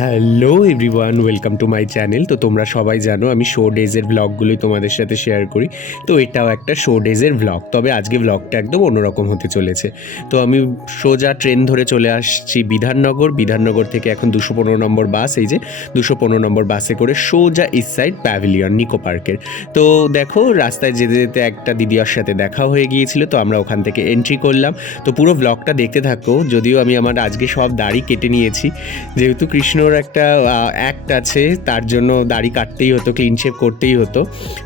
Hello everyone, welcome to my channel. তো তোমরা সবাই জানো আমি শো ডেজের ভ্লগগুলোই তোমাদের সাথে শেয়ার করি। তো এটাও একটা শো ডেজের ভ্লগ, তবে আজকে ভ্লগটা একদম অন্যরকম হতে চলেছে। তো আমি সোজা ট্রেন ধরে চলে আসছি বিধাননগর থেকে এখন 215 নম্বর বাস, এই যে 215 নম্বর বাসে করে সোজা ইস্ট সাইড প্যাভিলিয়ন নিকো পার্কের। তো দেখো রাস্তায় যেতে যেতে একটা দিদিয়ার সাথে দেখা হয়ে গিয়েছিল, তো আমরা ওখান থেকে এন্ট্রি করলাম। তো পুরো ভ্লগটা দেখতে থাকো, যদিও আমি আমার আজকে সব দাড়ি কেটে নিয়েছি, যেহেতু কৃষ্ণর একটা অ্যাক্ট আছে, তার জন্য দাড়ি কাটতেই হতো, ক্লিন শেভ করতেই হতো।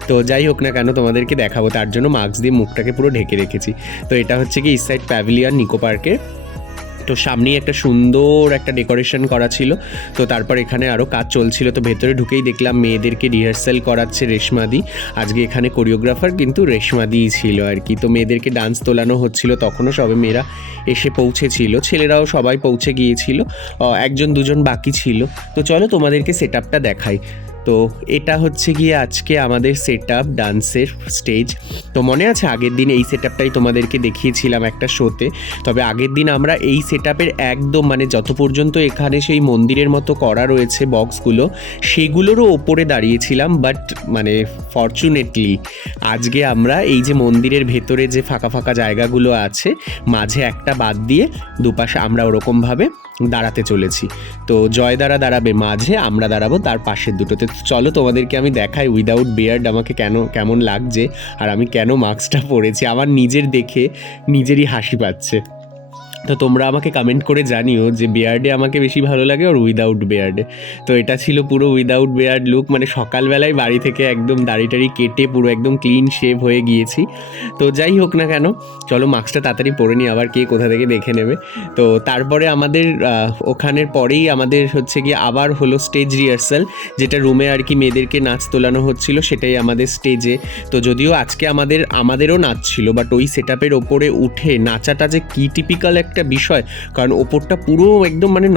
তো যাই হোক না কেন তোমাদেরকে দেখাবো, তার জন্য মাস্ক দিয়ে মুখটাকে পুরো ঢেকে রেখেছি। তো এটা হচ্ছে কি ইস্ট সাইড প্যাভিলিয়ন নিকো পার্কে। তো সামনেই একটা সুন্দর একটা ডেকোরেশন করা ছিল। তো তারপর এখানে আরও কাজ চলছিল, তো ভেতরে ঢুকেই দেখলাম মেয়েদেরকে রিহার্সাল করাচ্ছে রেশমাদি। আজকে এখানে কোরিওগ্রাফার কিন্তু রেশমাদিই ছিল আর কি। তো মেয়েদেরকে ডান্স তোলানো হচ্ছিল, তখনও সবে মেয়েরা এসে পৌঁছেছিল, ছেলেরাও সবাই পৌঁছে গিয়েছিল, একজন দুজন বাকি ছিল। তো চলো তোমাদেরকে সেট আপটা দেখাই। তো এটা হচ্ছে গিয়ে আজকে আমাদের সেট আপ ডান্সের স্টেজ। তো মনে আছে আগের দিন এই সেট আপটাই তোমাদেরকে দেখিয়েছিলাম একটা শোতে। তবে আগের দিন আমরা এই সেট আপের একদম মানে যত পর্যন্ত এখানে সেই মন্দিরের মতো করা রয়েছে বক্সগুলো, সেগুলোরও ওপরে দাঁড়িয়েছিলাম। বাট মানে ফরচুনেটলি আজকে আমরা এই যে মন্দিরের ভেতরে যে ফাঁকা ফাঁকা জায়গাগুলো আছে, মাঝে একটা বাদ দিয়ে দুপাশে আমরা ওরকমভাবে দাঁড়াতে চলেছি। তো জয়দারা দাঁড়াবে মাঝে, আমরা দাঁড়াবো তার পাশের দুটোতে। চলো তোমাদেরকে আমি দেখাই উইদাউট বিয়ার্ড আমাকে কেমন লাগছে, আর আমি কেন মাস্কটা পরেছি। আমার নিজের দেখে নিজেরই হাসি পাচ্ছে। তো তোমরা আমাকে কমেন্ট করে জানিও যে বিয়ার্ডে আমাকে বেশি ভালো লাগে আর উইদাউট বিয়ার্ডে। তো এটা ছিল পুরো উইদাউট বিয়ার্ড লুক, মানে সকালবেলায় বাড়ি থেকে একদম দাড়ি কেটে পুরো একদম ক্লিন শেভ হয়ে গিয়েছি। তো যাই হোক না কেন, চলো মাস্কটা তাড়াতাড়ি পরে নিই, আবার কে কোথা থেকে দেখে নেবে। তো তারপরে আমাদের ওখানের পরেই আমাদের হচ্ছে গিয়ে আবার হলো স্টেজ রিহার্সাল, যেটা রুমে আর কি মেয়েদেরকে নাচ তোলানো হচ্ছিল, সেটাই আমাদের স্টেজে। তো যদিও আজকে আমাদেরও নাচ ছিল, বাট ওই সেট আপের ওপরে উঠে নাচাটা যে কী টিপিক্যাল একটা বিষয়, কারণ ওপরটা পুরো একদম মানে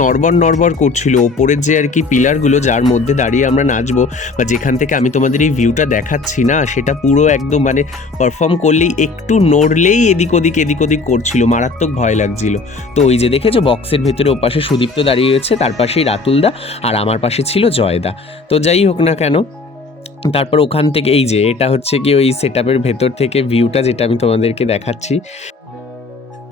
নড়বড় করছিল। ওপরের যে আর কি পিলারগুলো যার মধ্যে দাঁড়িয়ে আমরা নাচবো, বা যেখান থেকে আমি তোমাদের এই ভিউটা দেখাচ্ছি না, সেটা পুরো একদম মানে পারফর্ম করলেই একটু নড়লেই এদিক ওদিক করছিল, মারাত্মক ভয় লাগছিল। তো ওই যে দেখেছো বক্সের ভেতরে ওপাশে সুদীপ্ত দাঁড়িয়েছে, তার পাশেই রাতুলদা, আর আমার পাশে ছিল জয়দা। তো যাই হোক না কেন, তারপর ওখান থেকে এই যে এটা হচ্ছে কি ওই সেট আপের ভেতর থেকে ভিউটা, যেটা আমি তোমাদেরকে দেখাচ্ছি।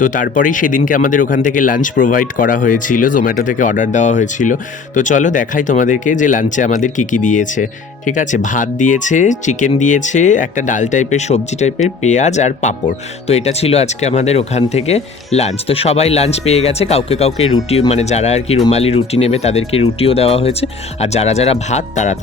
তো তারপরেই সেদিনকে আমাদের ওখান থেকে লাঞ্চ প্রোভাইড করা হয়েছিল, জোম্যাটো থেকে অর্ডার দেওয়া হয়েছিল। তো চলো দেখাই তোমাদেরকে যে লাঞ্চে আমাদের কী দিয়েছে। ঠিক আছে, ভাত দিয়েছে, চিকেন দিয়েছে, একটা ডাল টাইপের সবজি টাইপের, পেঁয়াজ আর পাঁপড়। তো এটা ছিল আজকে আমাদের ওখান থেকে লাঞ্চ। তো সবাই লাঞ্চ পেয়ে গেছে, কাউকে রুটি, মানে যারা আর কি রুমালি রুটি নেবে তাদেরকে রুটিও দেওয়া হয়েছে, আর যারা ভাত তারা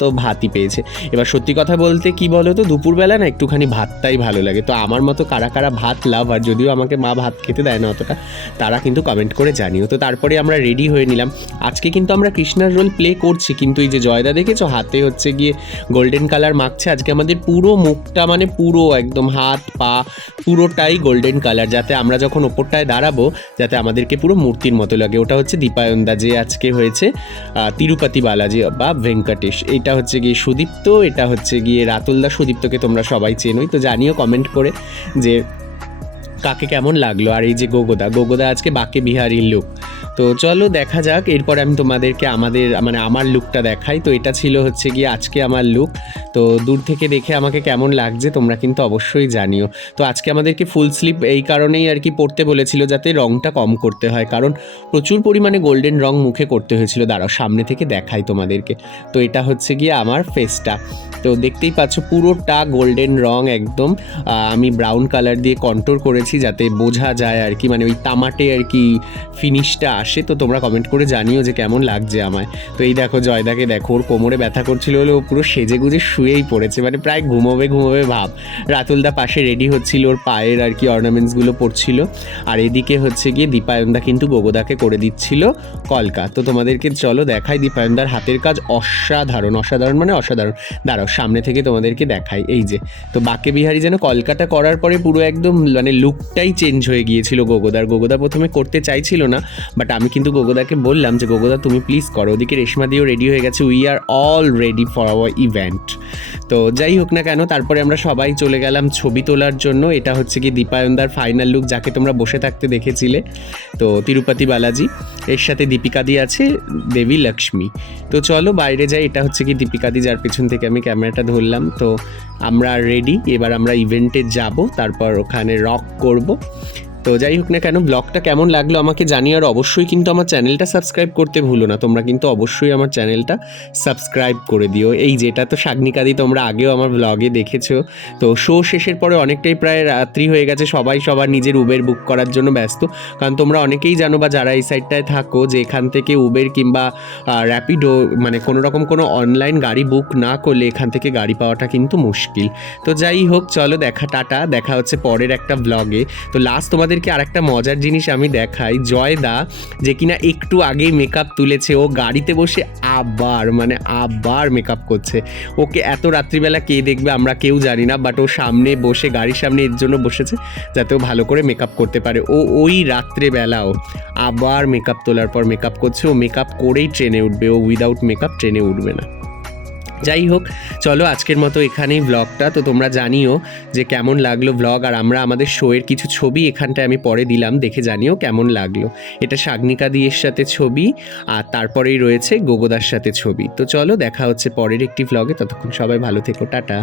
তো ভাতই পেয়েছে। এবার সত্যি কথা বলতে কি বলো তো, দুপুরবেলা না একটুখানি ভাতটাই ভালো লাগে। তো আমার মতো কারা ভাত লাভার, যদিও আমাকে মা ভাত খেতে দেয় না অতটা, তারা কিন্তু কমেন্ট করে জানিও। তো তারপরে আমরা রেডি হয়ে নিলাম। আজকে কিন্তু আমরা কৃষ্ণার রোল প্লে করছি, কিন্তু এই যে জয়দা দেখেছো হাতে হচ্ছে গিয়ে গোল্ডেন কালার মাখছে। আজকে আমাদের পুরো মুখটা মানে পুরো একদম হাত পা পুরোটাই গোল্ডেন কালার, যাতে আমরা যখন ওপরটায় দাঁড়াবো যাতে আমাদেরকে পুরো মূর্তির মতো লাগে। ওটা হচ্ছে দীপায়নদা, যে আজকে হয়েছে তিরুপতি বালাজি বা ভেঙ্কটেশ। এটা হচ্ছে গিয়ে সুদীপ্ত, এটা হচ্ছে গিয়ে রাতুলদা। সুদীপ্তকে তোমরা সবাই চেনোই, তো জানিও কমেন্ট করে যে কাকে কেমন লাগলো। আর এই যে গোগোদা আজকে বাকে বিহারীর লুক। তো চলো দেখা যাক, এরপরে আমি তোমাদেরকে আমার লুকটা দেখাই। তো এটা ছিল হচ্ছে গিয়ে আজকে আমার লুক। তো দূর থেকে দেখে আমাকে কেমন লাগছে তোমরা কিন্তু অবশ্যই জানিও। তো আজকে আমাদেরকে ফুল স্লিভ এই কারণেই আর কি পরতে বলেছিল, যাতে রঙটা কম করতে হয়, কারণ প্রচুর পরিমাণে গোল্ডেন রং মুখে করতে হয়েছিল। দাঁড়াও সামনে থেকে দেখাই তোমাদেরকে। তো এটা হচ্ছে গিয়ে আমার ফেসটা, তো দেখতেই পাচ্ছ পুরোটা গোল্ডেন রং একদম। আমি ব্রাউন কালার দিয়ে কন্ট্রোল করেছি যাতে বোঝা যায় আর কি, মানে ওই তামাটে আর কি ফিনিশটা আসে। তো তোমরা কমেন্ট করে জানিও যে কেমন লাগছে আমায়। তো এই দেখো জয়দাকে দেখো, ওর কোমরে ব্যথা করছিল বলে ও পুরো সেজে গুজে শুয়েই পড়েছে, মানে প্রায় ঘুমোবে ভাব। রাতুলদা পাশে রেডি হচ্ছিল, ওর পায়ের আর কি অর্নামেন্টসগুলো পরছিল। আর এদিকে হচ্ছে গিয়ে দীপায়নদা কিন্তু গোগোদাকে করে দিচ্ছিল কলকা। তো তোমাদেরকে চলো দেখাই দীপায়নদার হাতের কাজ, অসাধারণ মানে অসাধারণ। দাঁড়াও সামনে থেকে তোমাদেরকে দেখাই। এই যে তো বাকে বিহারী যেন কলকাটা করার পরে পুরো একদম মানে লুকটাই চেঞ্জ হয়ে গিয়েছিল গোগোদার। গোগোদা প্রথমে করতে চাইছিল না, বাট আমি কিন্তু গোগোদাকে বললাম যে গোগোদা তুমি প্লিজ করো। ওদিকে রেশমাদিও রেডি হয়ে গেছে, we are all ready for our event. তো যাই হোক না কেন, তারপরে আমরা সবাই চলে গেলাম ছবি তোলার জন্য। এটা হচ্ছে কি দীপায়নদার ফাইনাল লুক, যাকে তোমরা বসে থাকতে দেখেছিলে। তো তিরুপতি বালাজি, এর সাথে দীপিকাদি আছে, দেবী লক্ষ্মী। তো চলো বাইরে যাই। এটা হচ্ছে কি দীপিকাদি, যার পেছন থেকে আমি ক্যামেরাটা ধরলাম। তো আমরা রেডি, এবার আমরা ইভেন্টে যাব, তারপর ওখানে রক করব। তো যাই হোক না কেন, ব্লগটা কেমন লাগলো আমাকে জানিও। আর অবশ্যই কিন্তু আমার চ্যানেলটা সাবস্ক্রাইব করতে ভুলো না। তোমরা কিন্তু অবশ্যই আমার চ্যানেলটা সাবস্ক্রাইব করে দিও। এই যেটা তো শাগনিকাদি তোমরা আগেও আমার ব্লগে দেখেছো। তো শো শেষের পরে অনেকটাই প্রায় রাত্রি হয়ে গেছে, সবাই সবার নিজের উবের বুক করার জন্য ব্যস্ত। কারণ তোমরা অনেকেই জানো বা যারা এই সাইডটায় থাকো যে এখান থেকে উবের কিংবা র্যাপিডো মানে কোনো রকম কোনো অনলাইন গাড়ি বুক না করলে এখান থেকে গাড়ি পাওয়াটা কিন্তু মুশকিল। তো যাই হোক, চলো টাটা, দেখা হচ্ছে পরের একটা ব্লগে। তো লাস্ট তোমাদেরকে আর একটা মজার জিনিস আমি দেখাই। জয়দা যে কিনা একটু আগেই মেকআপ তুলেছে, ও গাড়িতে বসে আবার মেকআপ করছে। ওকে এত রাত্রিবেলা কে দেখবে আমরা কেউ জানি না, বাট ও সামনে বসে, গাড়ির সামনে এর জন্য বসেছে যাতে ও ভালো করে মেকআপ করতে পারে। ও ওই রাত্রেবেলাও আবার মেকআপ তোলার পর মেকআপ করছে। ও মেকআপ করেই ট্রেনে উঠবে, ও উইদাউট মেকআপ ট্রেনে উঠবে না। যাই হোক, চলো আজকের মতো এখানেই ব্লগটা। তো তোমরা জানিও যে কেমন লাগলো ব্লগ। আর আমরা আমাদের শোয়ের কিছু ছবি এখানটায় আমি পরে দিলাম, দেখে জানিও কেমন লাগলো। এটা শাগনিকাদির সাথে ছবি, আর তারপরেই রয়েছে গোগোদার সাথে ছবি। তো চলো দেখা হচ্ছে পরের একটি ব্লগে। ততক্ষণ সবাই ভালো থেকো, টাটা।